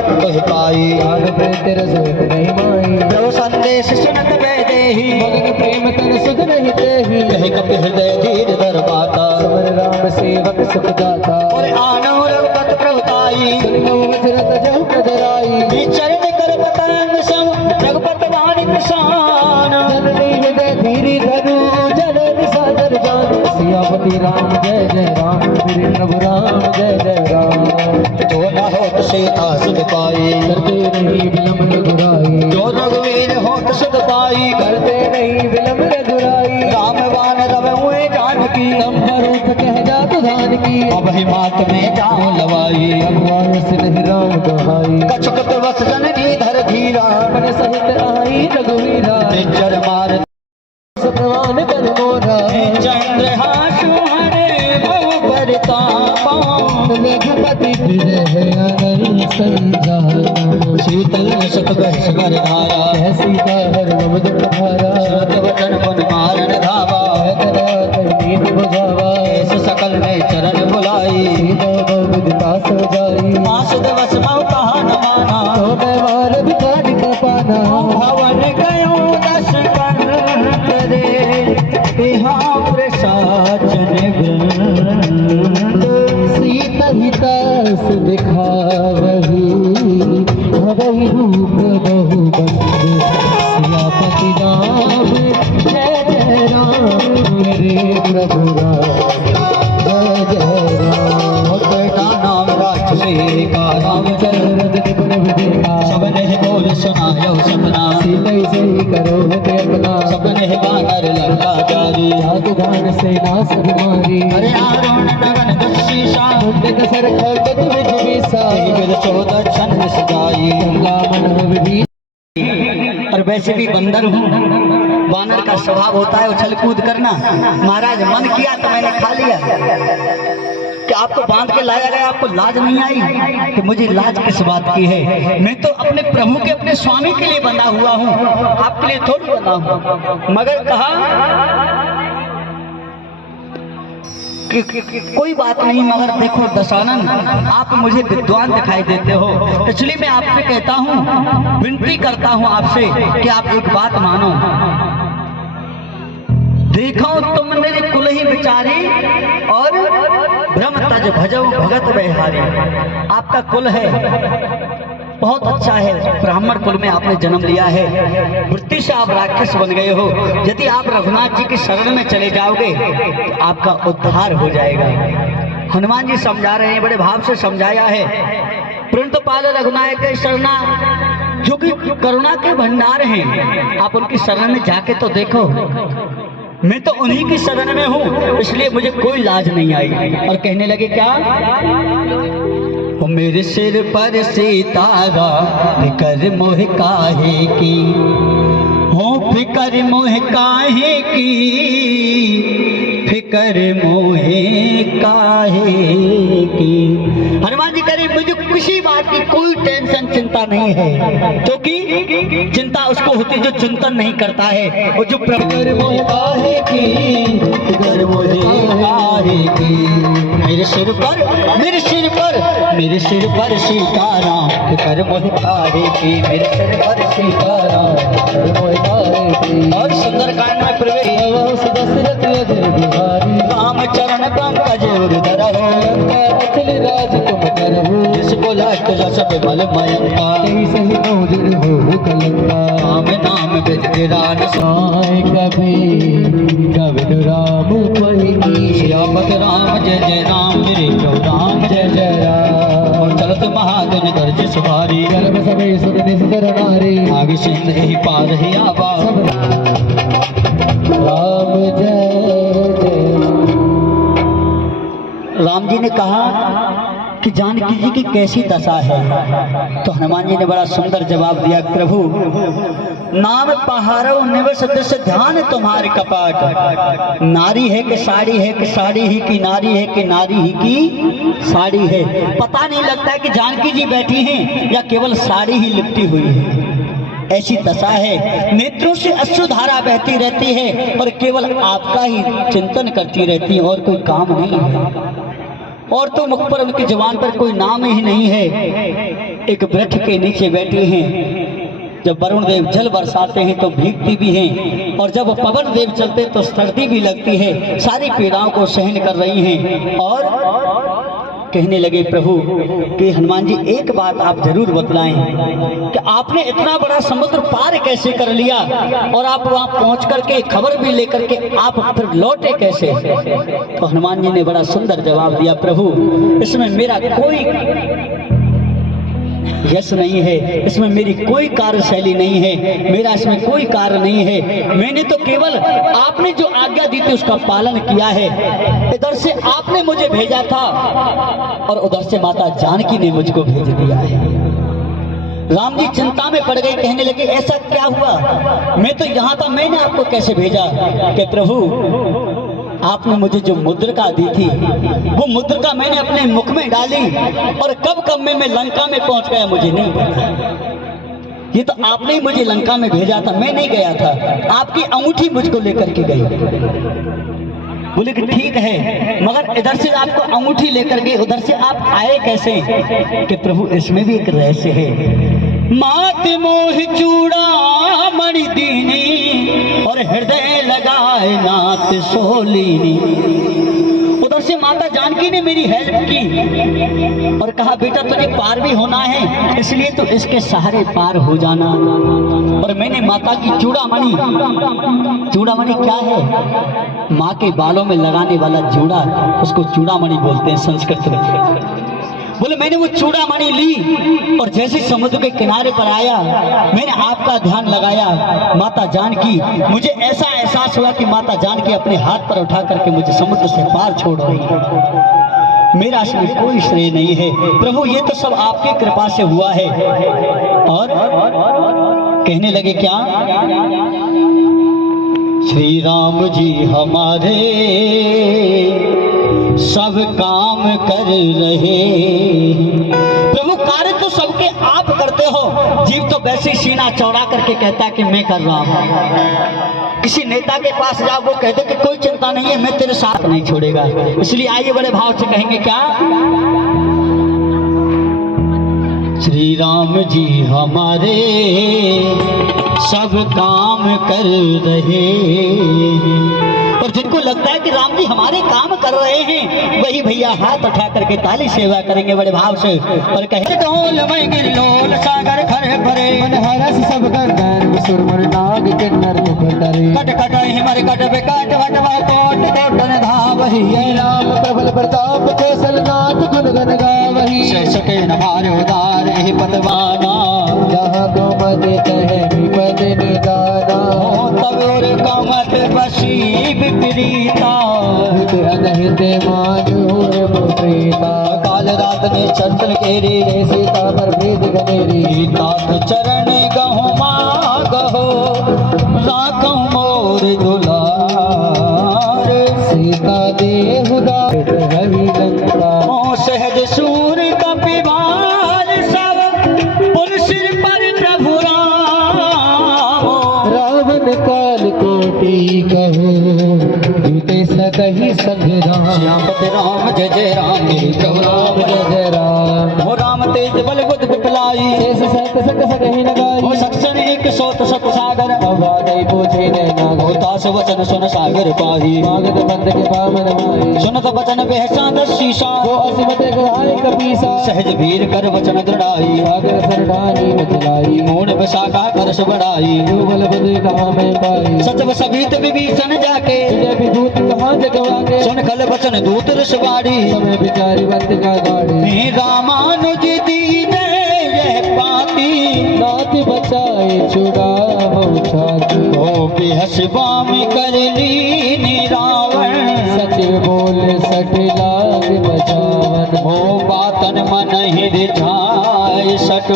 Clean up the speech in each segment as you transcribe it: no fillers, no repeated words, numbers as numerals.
कह पाई तेरे सोत नहीं माई प्रभु संदेश सुनत वैदेही मगन प्रेम तन सुध नहीं देही कह कपि हृदय धीर धर माता समर राम सेवक सुख दाता और आनो रघुपत प्रभुताई सुनियो वज्रत जहु कदराई चरण कर पतंग सम रघुपत वाणी प्रसान जननी हृदय धीरी धनु जननी सादर जान सियापति राम जय जय राम श्री प्रभु राम जय जय राम जो न हो सीता सुध पाई करते नहीं विलम्ब रघुराई जो रघुवीर हो सुध पाई करते नहीं विलम्ब रघुराई राम बाण रव हुए जानकी रूप कह जा धान की अब ही मात में जाऊं लवाई भगवान से नहीं राम दोहाई कछुक वस जननी धर धीरा मन सहित आई रघुवीरा निज्जर मार सप्रवान कर मोरा चंद्र हाशु हरे बहु परतापा रघुपति फिर है अनल संजाना शीतल सुख बरस बरधारा कह सीता हर नम दुख धारा श्रुत वचन पन मारन धावा नींद बुझावा ऐस सकल में चरण बुलाई सीता बहु पास जाई मास दिवस मऊ कहा न माना तो मैं मार बिकाड़ का पाना भवन गयो दस करे यहाँ प्रसाचन वृंद सीता हिता दिखावही हरहि रूप बहु बंद सियापति राम जय जय राम मेरे प्रभु राम जय जय राम का नाम राक्षसी का राम चरण निपुण विवेका सबने बोल सुनायो सपना सीता से ही करो हते अपना सबने बानर लंका जारी जात दान से नास बीमारी अरे आरोण नगन दुशीशा मुंडे कसर खलकत विज विसा बिर चौदह छन सजाई गंगा मन विधि और वैसे भी बंदर हूँ वानर का स्वभाव होता है उछल कूद करना महाराज मन किया तो मैंने खा लिया कि आपको बांध के लाया गया आपको लाज नहीं आई कि मुझे लाज किस बात की है मैं तो अपने प्रभु के अपने स्वामी के लिए बंधा हुआ हूँ आपके लिए थोड़ी बंधा हूँ मगर कहा कि कोई बात नहीं मगर देखो दशानन आप मुझे विद्वान दिखाई देते हो इसलिए मैं आपसे कहता हूँ विनती करता हूँ आपसे कि आप एक बात मानो देखो तुमने कुल ही विचारी और ब्रह्म तज भजो भगत बिहारी आपका कुल है बहुत अच्छा है ब्राह्मण कुल में आपने जन्म लिया है वृत्ति से आप राक्षस बन गए हो यदि आप रघुनाथ जी की शरण में चले जाओगे तो आपका उद्धार हो जाएगा हनुमान जी समझा रहे हैं बड़े भाव से समझाया है परंतु पाल रघुनाथ के शरणा जो कि करुणा के भंडार हैं आप उनकी शरण में जाके तो देखो मैं तो उन्हीं की शरण में हूँ इसलिए मुझे कोई लाज नहीं आई और कहने लगे क्या मेरे सिर पर सितारा फिकर मोह काहे की हो फिकर मोह काहे की फिकर मोह काहे की हनुमान जी कह रहे मुझे किसी बात की कोई टेंशन चिंता नहीं है क्योंकि चिंता उसको होती जो चिंतन नहीं करता है और जो फिकर मोह काहे की फिकर मोह काहे की मेरे सिर पर मेरे सिर पर मेरे सिर पर सीताराम फिकर मोह काहे की मेरे सिर पर सीताराम फिकर मोह काहे की और सुंदरकांड में प्रवेश दशरथ अजर बिहारी राम चरण पंकज उर्धर हो अखिल राज तुम करहु जिसको लास्ट जस विमल मयंका तेहि सही मोदिर हो कलंका राम नाम विद गिरान साय कभी कविन राम पहिनी श्यामत राम जय जय राम मेरे प्रभु राम जय जय राम और चलत महादन गर्ज सुभारी गर्भ सभे सुर निस्तर नारी आगे सिंह ही पार ही आवा राम जय जय राम जी ने कहा कि जानकी जी की कैसी दशा है तो हनुमान जी ने बड़ा सुंदर जवाब दिया प्रभु नाम पहाड़ो निवस दृश्य ध्यान तुम्हारे कपाट नारी है कि साड़ी ही की नारी है कि नारी ही की साड़ी है पता नहीं लगता है कि जानकी जी बैठी हैं या केवल साड़ी ही लिपटी हुई है ऐसी दशा है नेत्रों से अश्रुधारा बहती रहती है और केवल आपका ही चिंतन करती रहती है और कोई काम नहीं है और तो मुख पर उनकी जुबान पर कोई नाम ही नहीं है एक वृक्ष के नीचे बैठी हैं। जब वरुण देव जल बरसाते हैं तो भीगती भी हैं, और जब पवन देव चलते तो सर्दी भी लगती है। सारी पीड़ाओं को सहन कर रही हैं और कहने लगे प्रभु कि हनुमान जी एक बात आप जरूर बतलाएं कि आपने इतना बड़ा समुद्र पार कैसे कर लिया, और आप वहां पहुंच करके खबर भी लेकर के आप फिर लौटे कैसे। तो हनुमान जी ने बड़ा सुंदर जवाब दिया, प्रभु इसमें मेरा कोई यश नहीं है, इसमें मेरी कोई कार्यशैली नहीं है, मेरा इसमें कोई कार्य नहीं है। मैंने तो केवल आपने जो आज्ञा दी थी उसका पालन किया है। इधर से आपने मुझे भेजा था और उधर से माता जानकी ने मुझको भेज दिया है। राम जी चिंता में पड़ गए, कहने लगे ऐसा क्या हुआ, मैं तो यहाँ था, मैंने आपको कैसे भेजा। कि प्रभु आपने मुझे जो मुद्रिका दी थी वो मुद्रिका मैंने अपने मुख में डाली, और कब में मैं लंका में पहुंच गया मुझे नहीं पता। ये तो आपने ही मुझे लंका में भेजा था, मैं नहीं गया था, आपकी अंगूठी मुझको लेकर के गई। बोले कि ठीक है, मगर इधर से आपको अंगूठी लेकर गए, उधर से आप आए कैसे। कि प्रभु इसमें भी एक रहस्य है। मात मोह चूड़ा मणि दीनी और हृदय लगाए नाथ सोलीनी। उधर से माता जानकी ने मेरी हेल्प की और कहा बेटा तुझे पार भी होना है, इसलिए तो इसके सहारे पार हो जाना। और मैंने माता की चूड़ामणि, चूड़ामणि क्या है, माँ के बालों में लगाने वाला जूड़ा, उसको चूड़ामणि बोलते हैं संस्कृत में। बोले मैंने वो चूड़ामणि ली और जैसे समुद्र के किनारे पर आया मैंने आपका ध्यान लगाया माता जानकी, मुझे ऐसा एहसास हुआ कि माता जानकी अपने हाथ पर उठा करके मुझे समुद्र से पार छोड़ रही है। मेरा इसमें कोई श्रेय नहीं है प्रभु, ये तो सब आपकी कृपा से हुआ है। और कहने लगे क्या, श्री राम जी हमारे सब काम कर रहे। प्रभु कार्य तो सबके आप करते हो, जीव तो वैसे सीना चौड़ा करके कहता है कि मैं कर रहा हूं। किसी नेता के पास जाओ, वो कहते कि कोई चिंता नहीं है, मैं तेरे साथ नहीं छोड़ेगा। इसलिए आइए बड़े भाव से कहेंगे क्या, श्री राम जी हमारे सब काम कर रहे। और जिनको लगता है कि राम जी हमारे काम कर रहे हैं, वही भैया हाथ उठा करके ताली सेवा करेंगे बड़े भाव से और कहेंगे ढोल में गिरलोल सागर खरे भरे मन हरस सब गगन सुरमर नाग किन्नर मुख डरे। कट कट हिमर कट विकट वटवा कोट कोटन धावहि। राम प्रबल प्रताप कौशल नाथ गुण गण गावहि। सके न भार उदार ही पतवाना, जहाँ को मत कहे विपद निदाना। तब और कामत बसी विपरीता, अनहित मानु प्रीता। काल रात ने चंचल केरी सीता पर भेद गनेरी। तात चरण गहु मागहो राखौ मोर दुलार। सीता देहुदा रवि लंका। ओ सहज सूर कपिवार सब पुर सिर पर प्रभु राम। रावण काल कोटि कहो दूते सकहि संग्राम। श्यामपति राम जय जय राम, राम जय जय राम। हो राम तेज बल बुद्ध विपलाई। शेष सत सक सकहि न गाई। हो सत्सन एक सोत सत सागर। अवादई पूछे नैना हो दास वचन सुन सागर पाही। मागत बंद के पावन माही। सुनत वचन बेहसान शीशा। वो असिमत गहाय कपीसा। सहज वीर कर वचन दृढ़ाई। सागर सरदारी मचलाई। मूड विशाखा कर सुबड़ाई। जो बल बुद्धि कहाँ में पाई। सचव सभीत विभीषण जाके। विजय विभूत कहाँ जगवागे। सुन कल वचन दूत ऋषवाड़ी। समय विचारी वंत का गाड़ी। रामानुज दीन यह पाती। नाथ बचाए छुड़ावो छाती। हो बेहस बाम कर ली रावण। सचिव बोल सठ लाग बचावन। हो बातन मन हिरिझाय सट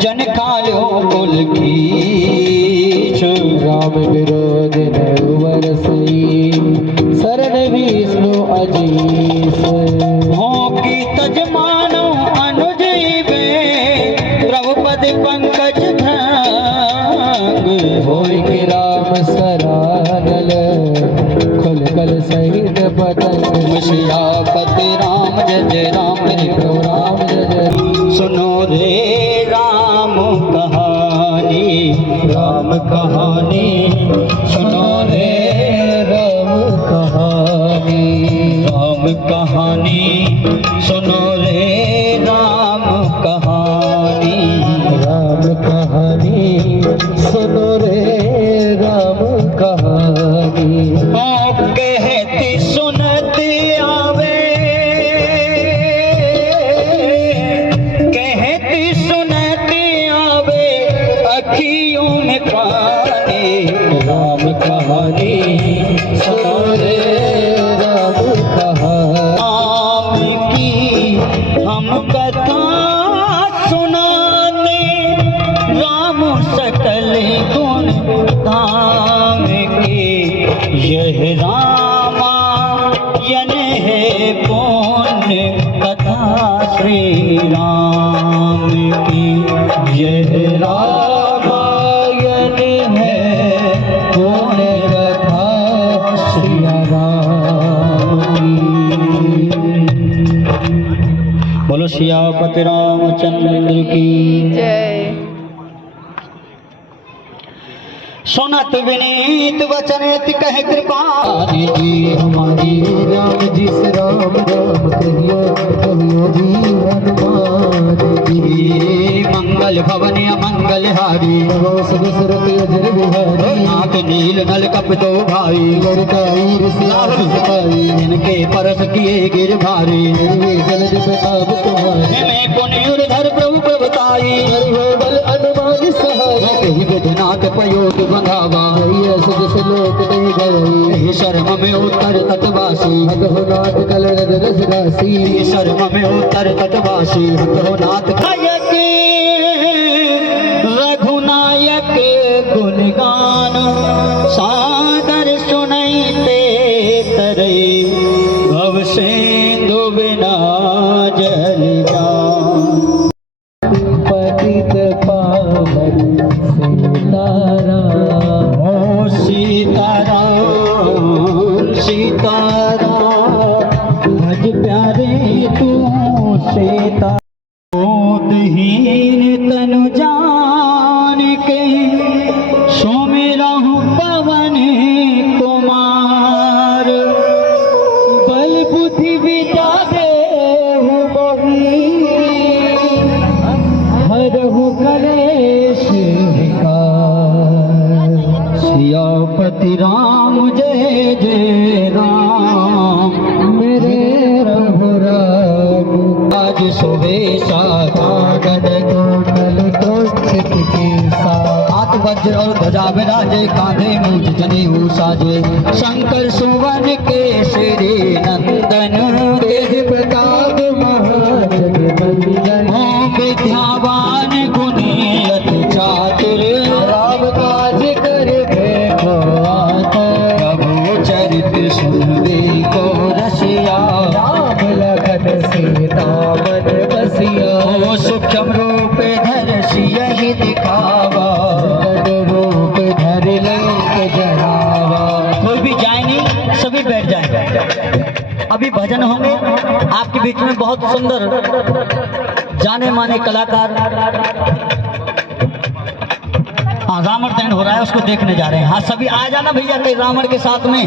जन खायो कुल कीच। राम विरोध नर सई शरण विष्णु अजीस। हो की तजमानो अनुज बे प्रभुपद पंकज भ्रंग। होय के राम सरानल खुल कल सहित पतंग। सियापति राम जय जय राम, राम जय जय। सुनो रे राम कहानी, राम कहानी सुनो रे राम कहानी, राम कहानी सुनो रे राम कहानी, राम कहानी सुनो रे राम कहानी। ओ कहती सुनती आवे, कहती सुनती आवे अखियों में पानी, राम कहानी सुनो रे राम कहानी, आम की हम कथा सुनाते, राम सकल गुण धाम की, यह रामायण है पुण्य कथा श्री राम की, यह रामायण है पुण्य कथा श्री राम की। बोलो सियापति रामचंद्र की जय। सुनत विनीत वचन अति कह कृपा जी हमारी राम जी से राम राम कहियो कहियो जी हनुमान जी। मंगल भवन अमंगल हारी, नमो सुदशरथ अजर बिहारी, नाथ नील नल कप दो भाई, गरुड़ाई ऋषि सताई, जिनके परस किए गिर भारी, जलद प्रताप तुम्हारे, में पुण्य धर प्रभु प्रभुताई, हरि बल अनुमान सहाय, कही विधनाथ प्रयोग बंधावा, सदस लोक नहीं गई, शर्म में उत्तर तटवासी, हो नाथ कल रस राशि, शर्म में उत्तर तटवासी, हो नाथ नायक रघुनायक गुणगान, सादर सुनैते तरे, भव सिंधु बिना जल जान। पतित पावन सीताराम, ओ सीताराम सीताराम भज प्यारे तू सीता, बोधहीन तनु जान के सुमिरहु पवन कुमार, बल बुद्धि विद्या देहु मोहि, हरहु कलेश विकार। सियापति राम जय जय राम, मेरे प्रभु राम, आज सुबेशा कागद कोमल कोचित केसा, हाथ वज्र और ध्वजा विराजे, कांधे मूज जनेऊ साजे, शंकर सुवन केसरी नंदन, तेज प्रताप महाजगवंदन, ओम विद्यावान गुणी अति चातुर, राम काज कर देखो आतुर, प्रभु चरित्र सुनबे को रसिया, राम लखन सीता मन बसिया, ओ सूक्ष्म रूप धर सियहि दिखावा, रूप धर लंक जरावा। कोई भी जाए नहीं, सभी बैठ जाएंगे। अभी भजन होंगे आपके बीच में, बहुत सुंदर जाने माने कलाकार, हाँ रावण दहन हो रहा है उसको देखने जा रहे हैं। हाँ सभी आ जाना भैया के रावण के साथ में।